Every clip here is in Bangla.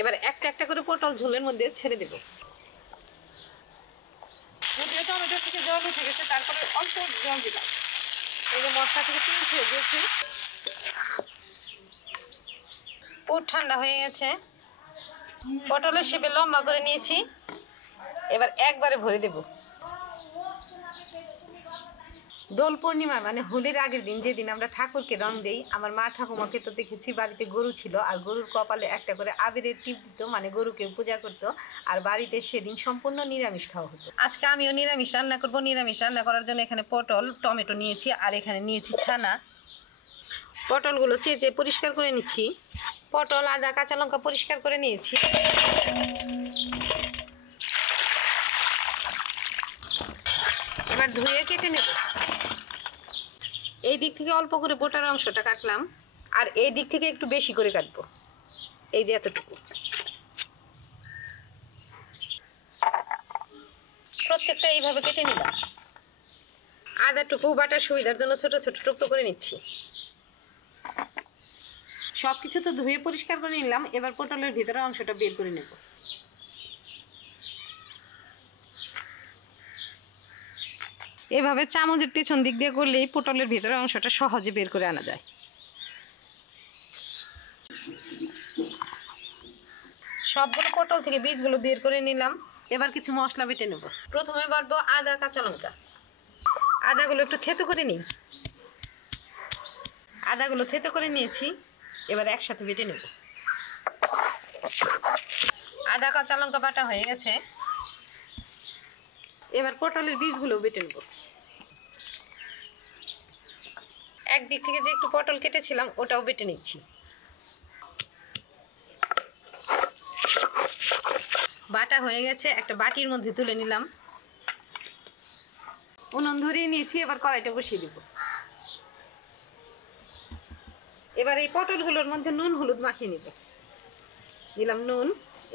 এবার একটা একটা করে পটল ঝোলের মধ্যে ছেড়ে দেব। যদিও টমেটো থেকে জল উঠে গেছে, তারপরে অল্প জল দিলাম। এই যে মশলা থেকে তেল ছেড়ে দিয়েছি, পুর ঠান্ডা হয়ে গেছে। পটলের শেপে লম্বা করে নিয়েছি, এবার একবারে ভরে দেব। দোল পূর্ণিমা মানে হোলির আগের দিন, যেদিন আমরা ঠাকুরকে রং দেই, আমার মা ঠাকুমাকে তো দেখেছি বাড়িতে গরু ছিল, আর গরুর কপালে একটা করে আবিরের টিপ দিত, মানে গরুকে পূজা করতো। আর বাড়িতে সেদিন সম্পূর্ণ নিরামিষ খাওয়া হতো। আজকে আমিও নিরামিষ রান্না করব। নিরামিষ রান্না করার জন্য এখানে পটল, টমেটো নিয়েছি, আর এখানে নিয়েছি ছানা। পটলগুলো চেঁচে পরিষ্কার করে নিচ্ছি। পটল, আদা, কাঁচা লঙ্কা পরিষ্কার করে নিয়েছি। এবার ধুয়ে কেটে নেব। এই দিক থেকে অল্প করে বোটার অংশটা কাটলাম, আর এই দিক থেকে একটু বেশি করে কাটবো। এই যে এতটুকু, প্রত্যেকটা এইভাবে কেটে নিলাম। আদাটুকু বাটার সুবিধার জন্য ছোট ছোট টুকরো করে নিচ্ছি। সবকিছু তো ধুয়ে পরিষ্কার করে নিলাম। এবার পটলের ভিতরের অংশটা বের করে নেব। এভাবে চামচের পেছন দিক দিয়ে করলেই পটলের ভিতরের অংশটা সহজে বের করে আনা যায়। সবগুলো পটল থেকে বীজগুলো বের করে নিলাম। এবার কিছু মশলা বেটে নেব। প্রথমে বাটবো আদা, কাঁচা লঙ্কা। আদাগুলো একটু থেতো করে নিই। আদাগুলো থেতো করে নিয়েছি, এবার একসাথে বেটে নেব। আদা, কাঁচা লঙ্কা বাটা হয়ে গেছে। এবার পটলের বীজগুলো বেটে নেব। একদিক থেকে যে একটু পটল কেটেছিলাম ওটাও বেটে নিচ্ছি। বাটা হয়ে গেছে, একটা বাটির মধ্যে তুলে নিলাম। উনুন ধরিয়ে নিয়েছি, এবার কড়াইটা বসিয়ে দেব। এবার এই পটলগুলোর মধ্যে নুন হলুদ মাখিয়ে নেব। দিলাম নুন,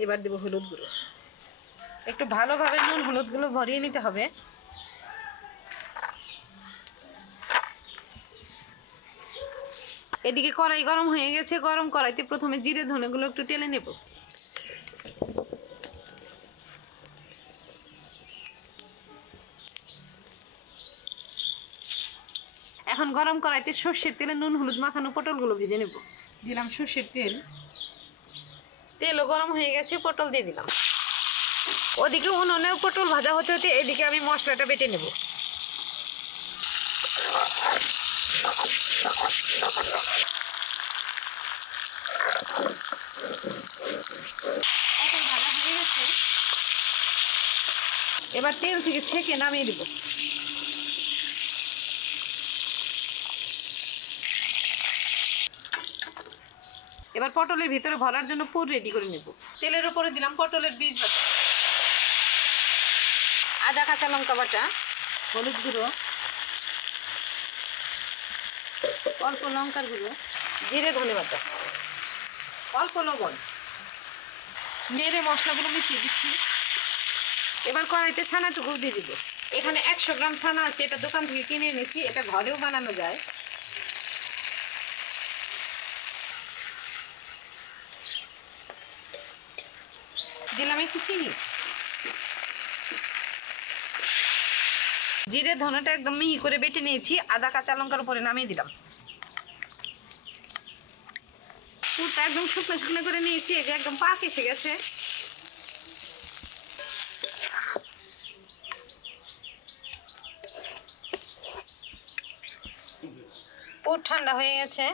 এবার দেব হলুদ গুঁড়ো। একটু ভালোভাবে নুন হলুদগুলো ভরিয়ে নিতে হবে। এদিকে কড়াই গরম হয়ে গেছে। গরম কড়াইতে প্রথমে জিরে ধনেগুলো একটু টেলে নেব। এখন গরম কড়াইতে সর্ষের তেলে নুন হলুদ মাখানো পটলগুলো ভেজে নেব। দিলাম সর্ষের তেল। তেলও গরম হয়ে গেছে, পটল দিয়ে দিলাম। ওদিকে উনুনে পটল ভাজা হতে হতে এদিকে আমি মশলাটা বেটে নেব। পটল ভাজা হয়ে গেছে, এবার তেল থেকে ছেঁকে নামিয়ে দেব। এবার পটলের ভিতরে ভরার জন্য পুর রেডি করে নেব। তেলের উপরে দিলাম পটলের বীজ বাটা, আদা, কাঁচা লঙ্কা বাটা, হলুদ গুঁড়ো, অল্প লঙ্কার গুঁড়ো, জিরে ধনে বাটা, অল্প লবণ। নেড়ে মশলাগুলো মিশিয়ে দিচ্ছি। এবার কড়াইতে ছানাটুকু দিয়ে দিব। এখানে 100 গ্রাম ছানা আছে, এটা দোকান থেকে কিনে এনেছি, এটা ঘরেও বানানো যায়। দিলাম একটু চিনি। জিরে ধনেটা একদম মিহি করে বেটে নিয়েছি, আদা কাঁচা লঙ্কার উপরে নামিয়ে দিলাম। পুরটা একদম শুকনো শুকনো করে নিয়েছি, এই যে একদম পাক এসে গেছে। পুর ঠান্ডা হয়ে গেছে।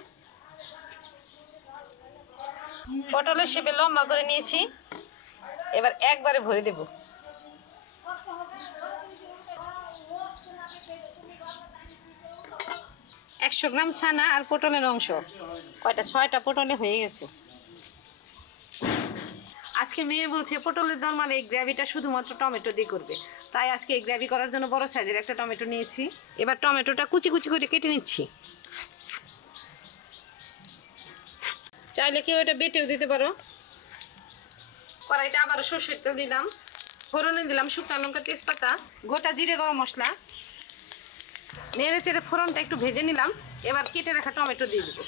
পটলের শেপে লম্বা করে নিয়েছি, এবার একবারে ভরে দেব। একশো গ্রাম ছানা আর পটলের অংশ, কয়টা 6টা পটলে হয়ে গেছে। আজকে মেয়ে বলছে পটলের দরমার এই গ্রেভিটা শুধুমাত্র টমেটো দিয়ে করবে, তাই আজকে এই গ্রেভি করার জন্য বড় সাইজের একটা টমেটো নিয়েছি। এবার টমেটোটা কুচি কুচি করে কেটে নিচ্ছি। চাইলে কেউ এটা বেটেও দিতে পারো। কড়াইতে আবারও সর্ষের তেল দিলাম, ফোড়নে দিলাম শুকনো লঙ্কা, তেজপাতা, গোটা জিরে, গরম মশলা। নেড়ে চেড়ে ফোড়নটা একটু ভেজে নিলাম। এবার কেটে রাখা টমেটো দিয়ে দেবো।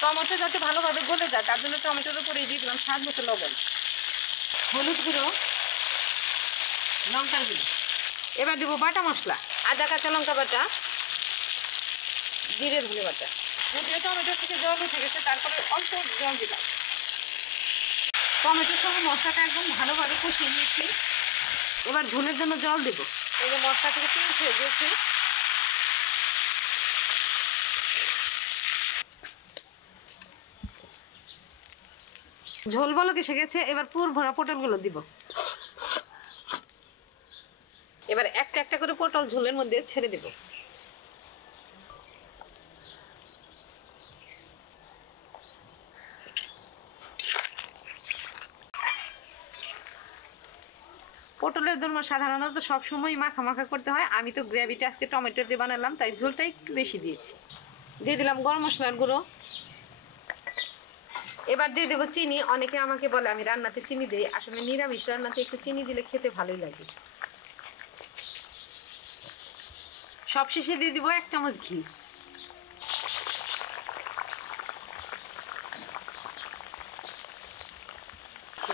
টমেটো যাতে ভালোভাবে গলে যায় তার জন্য টমেটোর উপরে দিয়ে দিলাম স্বাদ মতো লবণ, হলুদ গুঁড়ো, লঙ্কার গুঁড়ো। এবার দেবো বাটা মশলা, আদা কাঁচা লঙ্কা বাটা, জিরে ধনে বাটা। যদিও টমেটো থেকে জল উঠে গেছে তারপরে অল্প জল দিলাম। টমেটোর সঙ্গে মশলাটা একদম ভালোভাবে কষিয়ে নিয়েছি। এবার ঝোলের জন্য জল দেব। এই যে মশলা থেকে তেল ছেড়ে দিয়েছি। ঝোল বলক এসে গেছে, এবার পুর ভরা পটলগুলো দিব। এবার একটা একটা করে পটল ঝোলের মধ্যে ছেড়ে দেব। পটলের দোরমা সাধারণত সবসময় মাখা মাখা করতে হয়, আমি তো গ্রেভিটা আজকে টমেটো দিয়ে বানালাম তাই ঝোলটা একটু বেশি দিয়েছি। দিয়ে দিলাম গরম মশলার গুঁড়ো। এবার দিয়ে দেবো চিনি। অনেকে আমাকে বলে আমি রান্নাতে চিনি দিই, আসলে নিরামিষ রান্নাতে একটু চিনি দিলে খেতে ভালোই লাগে। সবশেষে দিয়ে দিব 1 চামচ ঘি।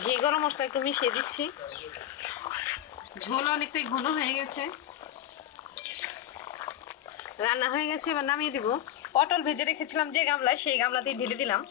ঘি গরম মশলা একটু মিশিয়ে দিচ্ছি। ঝোল অনেকটাই ঘন হয়ে গেছে, রান্না হয়ে গেছে। এবার নামিয়ে দিব। পটল ভেজে রেখেছিলাম যে গামলায়, সেই গামলাতেই ঢেলে দিলাম।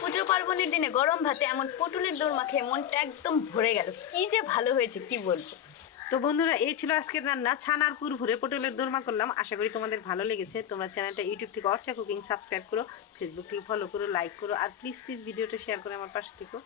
পুজো পার্বণের দিনে গরম ভাতে এমন পটলের দোরমা খেয়ে মনটা একদম ভরে গেল। কি যে ভালো হয়েছে কি বলবো। তো বন্ধুরা, এই ছিল আজকের রান্না। ছানার পুর ভরে পটলের দোরমা করলাম। আশা করি তোমাদের ভালো লেগেছে। তোমরা চ্যানেলটা ইউটিউব থেকে অর্চা কুকিং সাবস্ক্রাইব করো, ফেসবুক থেকে ফলো করো, লাইক করো, আর প্লিজ ভিডিওটা শেয়ার করে আমার পাশে থেকো।